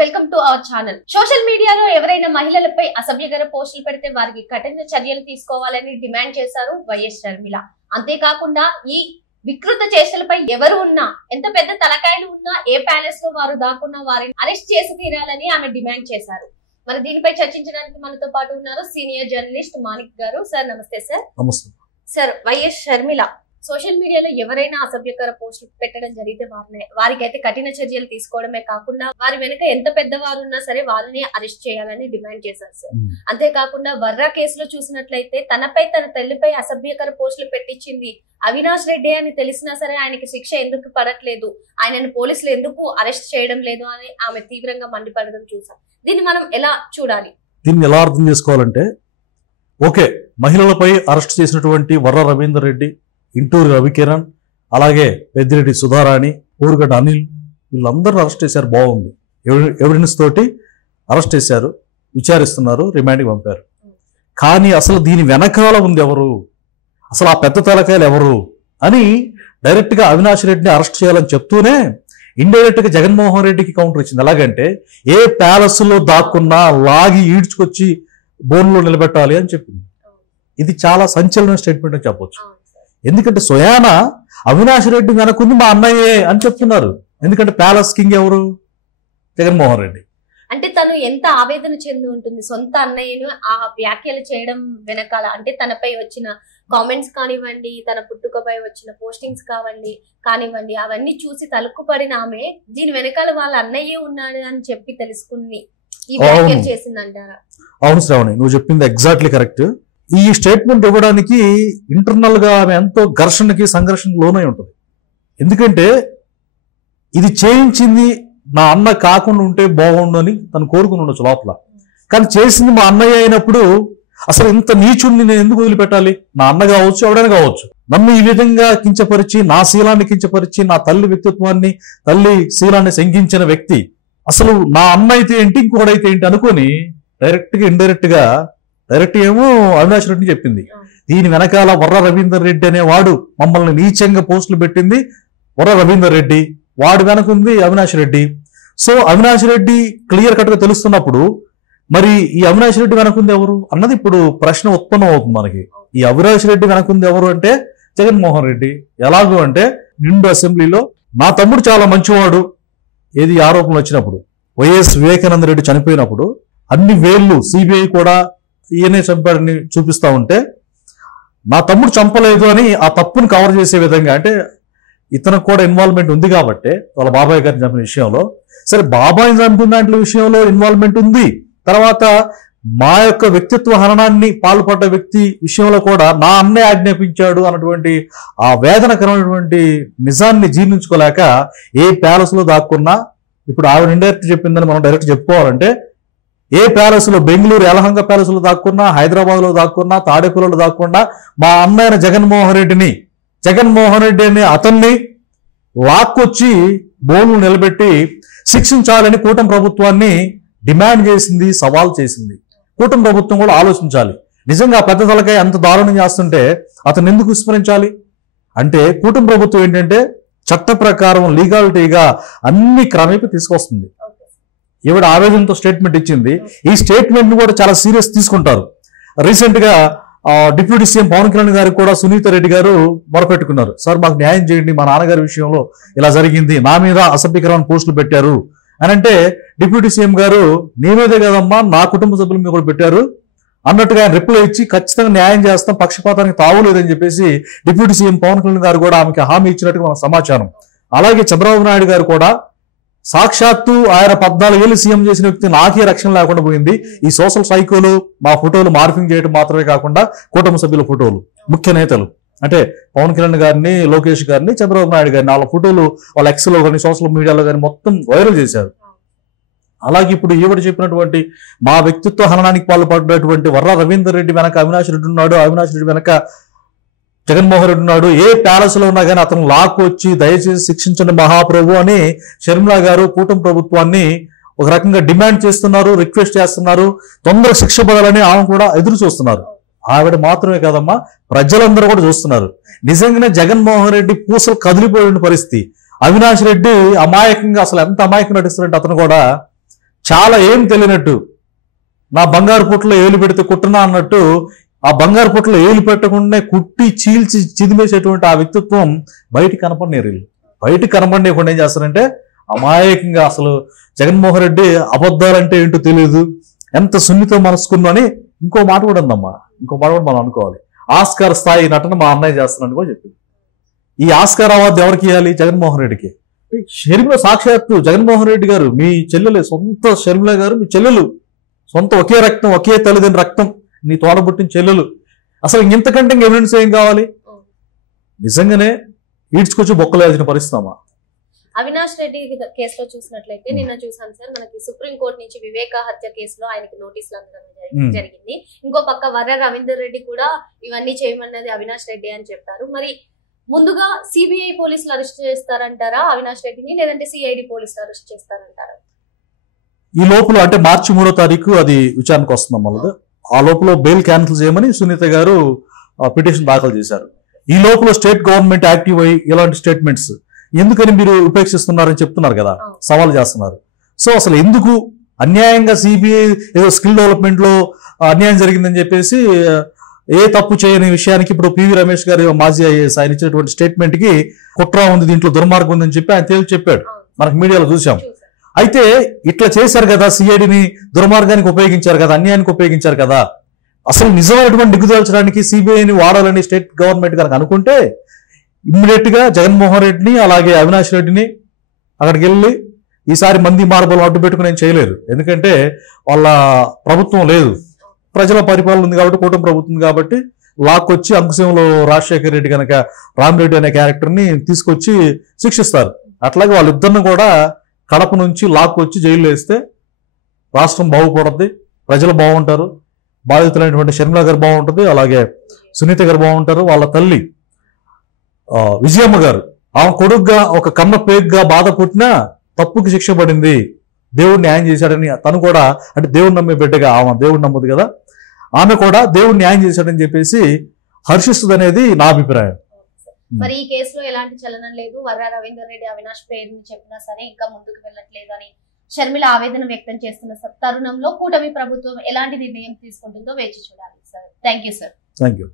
Welcome to our channel. Social మీడియాలో ఎవరైనా మహిళలపై అసభ్యకర పోస్టులు పెడితే వారికి కఠిన చర్యలు తీసుకోవాలని డిమాండ్ చేశారు వైఎస్ షర్మిల. అంతేకాకుండా ఈ వికృత చేష్టలపై ఎవరు ఉన్నా, ఎంత పెద్ద తలకాయలు ఉన్నా, ఏ ప్యాలెస్ లో వారు దాక్కున్నా వారిని అరెస్ట్ చేసి తీరాలని ఆమె డిమాండ్ చేశారు. మరి దీనిపై చర్చించడానికి మనతో పాటు ఉన్నారు సీనియర్ జర్నలిస్ట్ మాణిక్ గారు. సార్ నమస్తే. సార్ నమస్తే. సార్, వైఎస్ షర్మిల సోషల్ మీడియాలో ఎవరైనా అసభ్యకర పోస్టులు పెట్టడం జరిగితే వారికైతే కఠిన చర్యలు తీసుకోవడమే కాకుండా వారి వెనుక ఎంత పెద్దవారు ఉన్నా సరే వాళ్ళని అరెస్ట్ చేయాలని డిమాండ్ చేశారు సార్. అంతేకాకుండా వర్రా కేసులో చూసినట్లయితే తనపై తన తల్లిపై అసభ్యకర పోస్టులు పెట్టించింది అవినాష్ రెడ్డి అని తెలిసినా సరే ఆయనకి శిక్ష ఎందుకు పడట్లేదు, ఆయనను పోలీసులు ఎందుకు అరెస్ట్ చేయడం లేదు అని ఆమె తీవ్రంగా మండిపడడం చూసాం. దీన్ని మనం ఎలా చూడాలి? దీన్ని ఎలా అర్థం చేసుకోవాలంటే, ఓకే, మహిళలపై అరెస్ట్ చేసినటువంటి వర్ర రవీందర్ రెడ్డి, ఇంటూరి రవికిరణ్, అలాగే పెద్దిరెడ్డి సుధారాణి, ఊరుగడ్డ అనిల్, వీళ్ళందరూ అరెస్ట్ చేశారు. బాగుంది, ఎవిడెన్స్ తోటి అరెస్ట్ చేశారు, విచారిస్తున్నారు, రిమాండ్కి పంపారు. కానీ అసలు దీని వెనకాల ఉంది ఎవరు, అసలు ఆ పెద్ద తలకాయలు ఎవరు అని డైరెక్ట్గా అవినాష్ రెడ్డిని అరెస్ట్ చేయాలని చెప్తూనే ఇండైరెక్ట్గా జగన్మోహన్ రెడ్డికి కౌంటర్ ఇచ్చింది. ఎలాగంటే, ఏ ప్యాలెస్లో దాక్కున్నా లాగి ఈడ్చుకొచ్చి బోన్లో నిలబెట్టాలి అని చెప్పింది. ఇది చాలా సంచలన స్టేట్మెంట్ అని చెప్పొచ్చు. ఎందుకంటే స్వయాన అవినాష్ రెడ్డి వెనకుంది మా అన్నయ్యే అని చెప్తున్నారు. ఎందుకంటే ప్యాలెస్ కింగ్ ఎవరు? జగన్మోహన్ రెడ్డి. అంటే తను ఎంత ఆవేదన చెంది ఉంటుంది సొంత అన్నయ్యను ఆ వ్యాఖ్యలు చేయడం వెనకాల. అంటే తనపై వచ్చిన కామెంట్స్ కానివ్వండి, తన పుట్టుకపై వచ్చిన పోస్టింగ్స్ కానివ్వండి, అవన్నీ చూసి తలుక్కుపడిన ఆమె దీని వెనకాల వాళ్ళ అన్నయ్యే ఉన్నాడు అని చెప్పి తెలుసుకుని ఈ వ్యాఖ్యలు చేసిందంటారా? అవును శ్రావణి, నువ్వు చెప్పింది ఎగ్జాక్ట్లీ కరెక్ట్. ఈ స్టేట్మెంట్ ఇవ్వడానికి ఇంటర్నల్ గా ఆమె ఎంతో ఘర్షణకి సంఘర్షణకి లోనై ఉంటుంది. ఎందుకంటే ఇది చేయించింది నా అన్న కాకుండా ఉంటే బాగుండు అని తను కోరుకుని ఉండొచ్చు లోపల. కానీ చేసింది మా అన్నయ్య అయినప్పుడు అసలు ఇంత నీచుడిని నేను ఎందుకు వదిలిపెట్టాలి? నా అన్న కావచ్చు, ఎవడైనా కావచ్చు. నన్ను ఈ విధంగా కించపరిచి, నా శీలాన్ని కించపరిచి, నా తల్లి వ్యక్తిత్వాన్ని, తల్లి శీలాన్ని శంకించిన వ్యక్తి అసలు నా అన్న అయితే ఏంటి, ఇంకొకడైతే ఏంటి అనుకొని డైరెక్ట్గా ఇండైరెక్ట్ గా, డైరెక్ట్ ఏమో అవినాష్ రెడ్డిని చెప్పింది. దీని వెనకాల వర్ర రవీందర్ రెడ్డి అనేవాడు మమ్మల్ని నీచంగా పోస్టులు పెట్టింది వర్ర రవీందర్ రెడ్డి, వాడు వెనకుంది Avinash Reddy. So Avinash Reddy clear cut గా తెలుస్తున్నప్పుడు మరి ఈ అవినాష్ రెడ్డి వెనకుంది ఎవరు అన్నది ఇప్పుడు ప్రశ్న ఉత్పన్నం అవుతుంది మనకి. ఈ అవినాష్ రెడ్డి వెనకుంది ఎవరు అంటే జగన్మోహన్ రెడ్డి. ఎలాగో అంటే నిండు అసెంబ్లీలో నా తమ్ముడు చాలా మంచివాడు ఏది ఆరోపణలు వచ్చినప్పుడు, వైఎస్ వివేకానంద రెడ్డి చనిపోయినప్పుడు అన్ని వేళ్ళు సిబిఐ కూడా ఈయనే చంపాడని చూపిస్తా ఉంటే, నా తమ్ముడు చంపలేదు అని ఆ తప్పును కవర్ చేసే విధంగా, అంటే ఇతనికి కూడా ఇన్వాల్వ్మెంట్ ఉంది కాబట్టి వాళ్ళ బాబాయ్ గారిని చంపిన విషయంలో, సరే బాబాయ్ని చంపిన దాంట్లో విషయంలో ఇన్వాల్వ్మెంట్ ఉంది, తర్వాత మా యొక్క వ్యక్తిత్వ హననాన్ని పాల్పడ్డ వ్యక్తి విషయంలో కూడా నా అన్నే ఆజ్ఞాపించాడు అన్నటువంటి ఆ వేదనకరమైనటువంటి నిజాన్ని జీర్ణించుకోలేక ఏ ప్యాలెస్ లో దాక్కున్నా, ఇప్పుడు ఆవిడ ఇండైరెక్ట్ చెప్పిందని మనం డైరెక్ట్ చెప్పుకోవాలంటే, ఏ ప్యాలెస్ లో, బెంగళూరు యలహంక ప్యాలెస్ లో దాక్కున్నా, హైదరాబాద్ లో దాక్కున్నా, తాడేపల్లిలో దాక్కున్నా మా అన్నయ్య జగన్మోహన్ రెడ్డి అని అతన్ని లాక్కొచ్చి బోన్లు నిలబెట్టి శిక్షించాలని కూటమి ప్రభుత్వాన్ని డిమాండ్ చేసింది, సవాల్ చేసింది. కూటమి ప్రభుత్వం కూడా ఆలోచించాలి. నిజంగా పెద్ద తలకాయ అంత దారుణం చేస్తుంటే అతను ఎందుకు విస్మరించాలి? అంటే కూటమి ప్రభుత్వం ఏంటంటే చట్ట ప్రకారం లీగాలిటీగా అన్ని క్రమేపీ తీసుకొస్తుంది. ఈవిడ ఆవేదనతో స్టేట్మెంట్ ఇచ్చింది. ఈ స్టేట్మెంట్ ను కూడా చాలా సీరియస్ తీసుకుంటారు. రీసెంట్ గా డిప్యూటీ సీఎం పవన్ కళ్యాణ్ గారికి కూడా సునీత రెడ్డి గారు మొరపెట్టుకున్నారు. సార్ మాకు న్యాయం చేయండి, మా నాన్నగారి విషయంలో ఇలా జరిగింది, నా మీద అసభ్యకరమైన పోస్టులు పెట్టారు అని అంటే, డిప్యూటీ సీఎం గారు నీ మీదే కదమ్మా నా కుటుంబ సభ్యుల మీద కూడా పెట్టారు అన్నట్టుగా ఆయన రిప్లై ఇచ్చి ఖచ్చితంగా న్యాయం చేస్తాం, పక్షపాతానికి తావులేదని చెప్పేసి డిప్యూటీ సీఎం పవన్ కళ్యాణ్ గారు కూడా ఆమెకి హామీ ఇచ్చినట్టుగా మన సమాచారం. అలాగే చంద్రబాబు నాయుడు గారు కూడా సాక్షాత్తు ఆయన 14 ఏళ్ళు సీఎం చేసిన వ్యక్తి నాకే రక్షణ లేకుండా పోయింది, ఈ సోషల్ సైకోలు మా ఫోటోలు మార్ఫింగ్ చేయడం మాత్రమే కాకుండా కుటుంబ సభ్యుల ఫోటోలు, ముఖ్య నేతలు అంటే పవన్ కళ్యాణ్ గారిని, లోకేష్ గారిని, చంద్రబాబు నాయుడు గారిని వాళ్ళ ఫోటోలు వాళ్ళ ఎక్స్లో కానీ సోషల్ మీడియాలో కానీ మొత్తం వైరల్ చేశారు. అలాగే ఇప్పుడు ఈవిడ చెప్పినటువంటి మా వ్యక్తిత్వ హననానికి పాల్పడినటువంటి వర్ర రవీందర్ రెడ్డి వెనక అవినాష్ రెడ్డి ఉన్నాడు, అవినాష్ రెడ్డి వెనక జగన్మోహన్ రెడ్డి ఉన్నాడు, ఏ ప్యాలెస్ లో ఉన్నా కానీ అతను లాక్ వచ్చి దయచేసి శిక్షించండి మహాప్రభు అని షర్మిల గారు కూటమి ప్రభుత్వాన్ని ఒక రకంగా డిమాండ్ చేస్తున్నారు, రిక్వెస్ట్ చేస్తున్నారు. తొందరగా శిక్ష పడాలని ఆమె కూడా ఎదురు చూస్తున్నారు. ఆవిడ మాత్రమే కాదమ్మా, ప్రజలందరూ కూడా చూస్తున్నారు. నిజంగానే జగన్మోహన్ రెడ్డి పూసలు కదిలిపోయిన పరిస్థితి. అవినాష్ రెడ్డి అమాయకంగా, అసలు ఎంత అమాయకంగా నటిస్తున్నట్టు అతను కూడా చాలా ఏం తెలియనట్టు నా బంగారు పుట్టలో ఏలు పెడితే కుట్టనా అన్నట్టు ఆ బంగారు పుట్టలో ఏలు పెట్టకుండా కుట్టి చీల్చి చిదిమేసేటువంటి ఆ వ్యక్తిత్వం బయటికి కనపడలేరు. బయటికి కనపడలేకుండా ఏం చేస్తారంటే అమాయకంగా అసలు జగన్మోహన్ రెడ్డి అబద్ధాలంటే ఏంటో తెలియదు, ఎంత సున్నితో మనసుకున్నా అని ఇంకో మాట కూడా ఉందమ్మా. ఇంకో మాట కూడా మనం అనుకోవాలి. ఆస్కార్ స్థాయి నటన మా అన్నయ్య చేస్తున్నాను కూడా చెప్పింది. ఈ ఆస్కార్ అవార్డు ఎవరికి ఇవ్వాలి? జగన్మోహన్ రెడ్డికి. షర్మిల సాక్షాత్తు జగన్మోహన్ రెడ్డి గారు మీ చెల్లెలు, సొంత షర్మిల గారు మీ చెల్లెలు, సొంత ఒకే రక్తం ఒకే తల్లిదండ్రుల రక్తం, నీ తోడబుట్టిన చెల్లెలు. అసలు ఇంతకంటే ఎవిడెన్స్ ఏం కావాలి? నిజంగానే ఈడ్చుకొచ్చి బొక్కలేసిన పరిస్థితి. అవినాష్ రెడ్డి కేసులో చూసినట్లయితే నిన్న చూసాను సార్, మనకి సుప్రీంకోర్టు నుంచి వివేక హత్య కేసులో ఆయనకి నోటీసులు అందడం జరిగింది. ఇంకో పక్క వర్ర రవీందర్ రెడ్డి కూడా ఇవన్నీ చేయమన్నది అవినాష్ రెడ్డి అని చెప్పారు. మరి ముందుగా సిబిఐ పోలీసులు అరెస్ట్ చేస్తారంటారా అవినాష్ రెడ్డిని, లేదంటే సిఐడి పోలీసులు అరెస్ట్ చేస్తారంటారా? ఈ లోపల అంటే మార్చి 3వ తారీఖు అది విచారణకు వస్తున్నాం. మళ్ళీ ఆ లోపల బెయిల్ క్యాన్సిల్ చేయమని సునీత గారు పిటిషన్ దాఖలు చేశారు. ఈ లోపల స్టేట్ గవర్నమెంట్ యాక్టివ్ అయ్యి ఇలాంటి స్టేట్మెంట్స్ ఎందుకని మీరు ఉపేక్షిస్తున్నారని చెప్తున్నారు కదా, సవాల్ చేస్తున్నారు. సో అసలు ఎందుకు అన్యాయంగా సిబిఐ ఏదో స్కిల్ డెవలప్మెంట్ లో అన్యాయం జరిగిందని చెప్పేసి ఏ తప్పు చేయని విషయానికి ఇప్పుడు పివి రమేష్ గారు మాజీ ఐఏఎస్ ఆయన ఇచ్చినటువంటి స్టేట్మెంట్ కి కుట్ర ఉంది, దీంట్లో దుర్మార్గం ఉందని చెప్పి ఆయన తేల్చి చెప్పాడు. మనకు మీడియాలో చూసాం. అయితే ఇట్లా చేశారు కదా, సిఐడిని దుర్మార్గానికి ఉపయోగించారు కదా, అన్యాయానికి ఉపయోగించారు కదా, అసలు నిజమైనటువంటి దిగ్గుదాల్చడానికి సిబిఐని వాడాలని స్టేట్ గవర్నమెంట్ కనుక అనుకుంటే ఇమ్మీడియట్ గా జగన్మోహన్ రెడ్డిని అలాగే అవినాష్ రెడ్డిని అక్కడికి వెళ్ళి ఈసారి మంది మార్బల్ అడ్డు పెట్టుకుని ఏం చేయలేరు. ఎందుకంటే వాళ్ళ ప్రభుత్వం లేదు, ప్రజల పరిపాలన ఉంది కాబట్టి, కూటమి ప్రభుత్వం కాబట్టి లాక్కొచ్చి అంకుశంలో రాజశేఖర రెడ్డి కనుక రామిరెడ్డి అనే క్యారెక్టర్ని తీసుకొచ్చి శిక్షిస్తారు. అట్లాగే వాళ్ళిద్దరిని కూడా కడప నుంచి లాక్కొచ్చి జైల్లో వేస్తే రాష్ట్రం బాగుపడుద్ది, ప్రజలు బాగుంటారు, బాధితులైనటువంటి షర్మిల గారు బాగుంటుంది, అలాగే సునీత గారు బాగుంటారు, వాళ్ళ తల్లి విజయమ్మ గారు ఆమె కొడుకుగా ఒక కన్న పేగ్గా బాధ పుట్టినా తప్పుకి శిక్ష పడింది, దేవుడు న్యాయం చేశాడని తను కూడా, అంటే దేవుడు నమ్మే బిడ్డగా ఆమె దేవుడు నమ్మదు కదా, ఆమె కూడా దేవుడు న్యాయం చేశాడని చెప్పేసి హర్షిస్తుంది అనేది నా అభిప్రాయం. మరి ఈ కేసులో ఎలాంటి చలనం లేదు, వర్ర రవీందర్ రెడ్డి అవినాష్ పేరుని చెప్పినా సరే ఇంకా ముందుకు వెళ్ళట్లేదు అని షర్మిల ఆవేదన వ్యక్తం చేస్తున్న తరుణంలో కూటమి ప్రభుత్వం ఎలాంటి నిర్ణయం తీసుకుంటుందో వేచి చూడాలి sir. Thank you sir. Thank you.